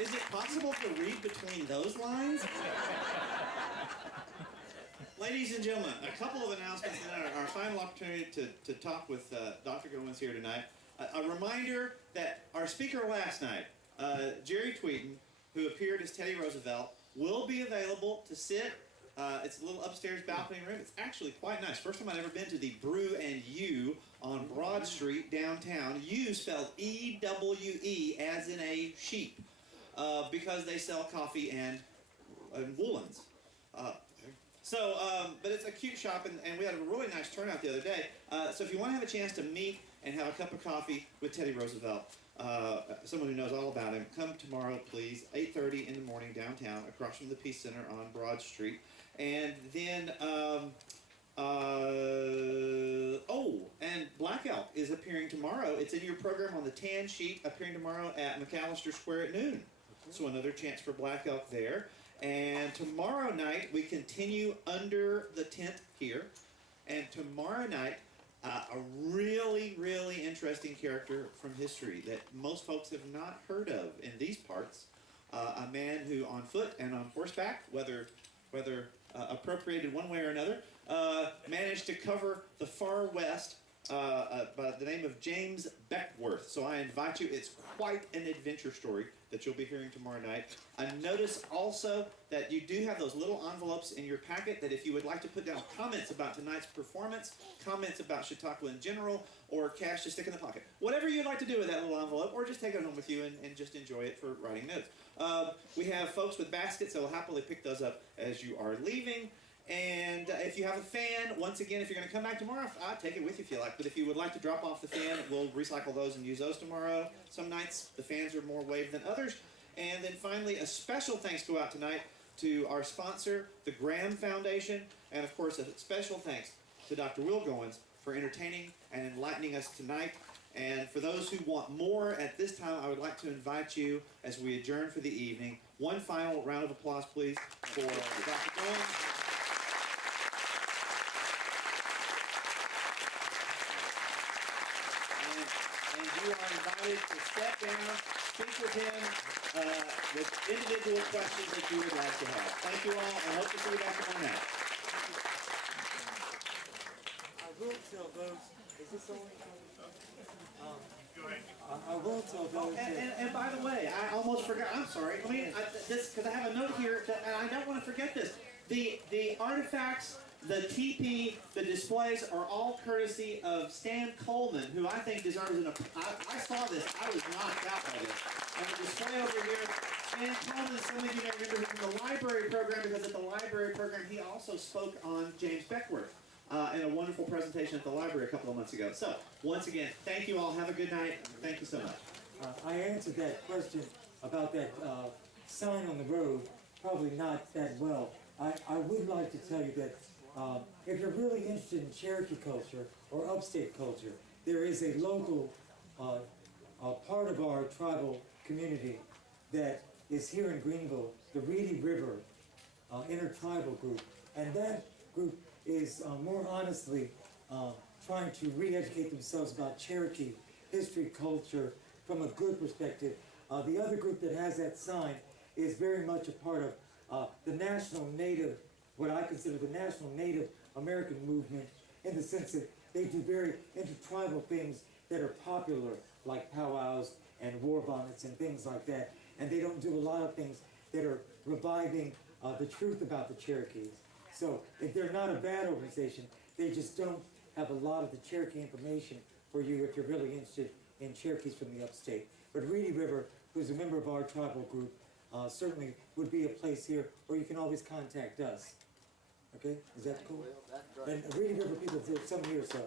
Is it possible to read between those lines? Ladies and gentlemen, a couple of announcements and then our final opportunity to talk with Dr. Goins here tonight. A reminder that our speaker last night, Jerry Tweeden, who appeared as Teddy Roosevelt, will be available to sit. It's a little upstairs balcony room. It's actually quite nice. First time I've ever been to the Brew and U on Broad Street downtown. U spelled E-W-E as in a sheep because they sell coffee and woolens. But it's a cute shop, and we had a really nice turnout the other day. So if you want to have a chance to meet and have a cup of coffee with Teddy Roosevelt, someone who knows all about him, come tomorrow, please, 8:30 in the morning downtown, across from the Peace Center on Broad Street. And then, and Black Elk is appearing tomorrow. It's in your program on the tan sheet, appearing tomorrow at McAllister Square at noon. So another chance for Black Elk there. And tomorrow night, we continue under the tent here. And tomorrow night, a really, really interesting character from history that most folks have not heard of in these parts. A man who, on foot and on horseback, whether appropriated one way or another, managed to cover the far west by the name of James Beckworth. So I invite you. It's quite an adventure story that you'll be hearing tomorrow night. Notice also that you do have those little envelopes in your packet that if you would like to put down comments about tonight's performance, comments about Chautauqua in general, or cash to stick in the pocket. Whatever you'd like to do with that little envelope, or just take it home with you and just enjoy it for writing notes. We have folks with baskets that will happily pick those up as you are leaving. And if you have a fan, once again, if you're going to come back tomorrow, I'll take it with you if you like. But if you would like to drop off the fan, we'll recycle those and use those tomorrow. Some nights the fans are more waved than others. And then finally, a special thanks go out tonight to our sponsor, the Graham Foundation. And of course, a special thanks to Dr. Will Goins for entertaining and enlightening us tonight. And for those who want more at this time, I would like to invite you as we adjourn for the evening. One final round of applause, please, for Dr. Goins. You are invited to step down, speak with him with individual questions that you would like to have. Thank you all, and hope to see you back tomorrow night. I will tell those. Is this only? I will tell those. And by the way, I almost forgot. I'm sorry. Because I have a note here, and I don't want to forget this. The artifacts, the TP, the displays are all courtesy of Stan Coleman, who I think deserves an I saw this. I was knocked out by this. And the display over here, Stan Coleman, some of you may remember him from the library program, because at the library program he also spoke on James Beckworth in a wonderful presentation at the library a couple of months ago. So, once again, thank you all. Have a good night. Thank you so much. I answered that question about that sign on the road probably not that well. I would like to tell you that if you're really interested in Cherokee culture or upstate culture, there is a local part of our tribal community that is here in Greenville, the Reedy River Intertribal Group. And that group is more honestly trying to re-educate themselves about Cherokee history, culture, from a good perspective. The other group that has that sign is very much a part of the national native, what I consider the national Native American movement, in the sense that they do very intertribal things that are popular, like powwows and war bonnets and things like that. And they don't do a lot of things that are reviving the truth about the Cherokees. So if they're not a bad organization, they just don't have a lot of the Cherokee information for you if you're really interested in Cherokees from the upstate. But Reedy River, who's a member of our tribal group, certainly would be a place here, or you can always contact us. Okay? Is that cool? And Reedy River people, there's some here, so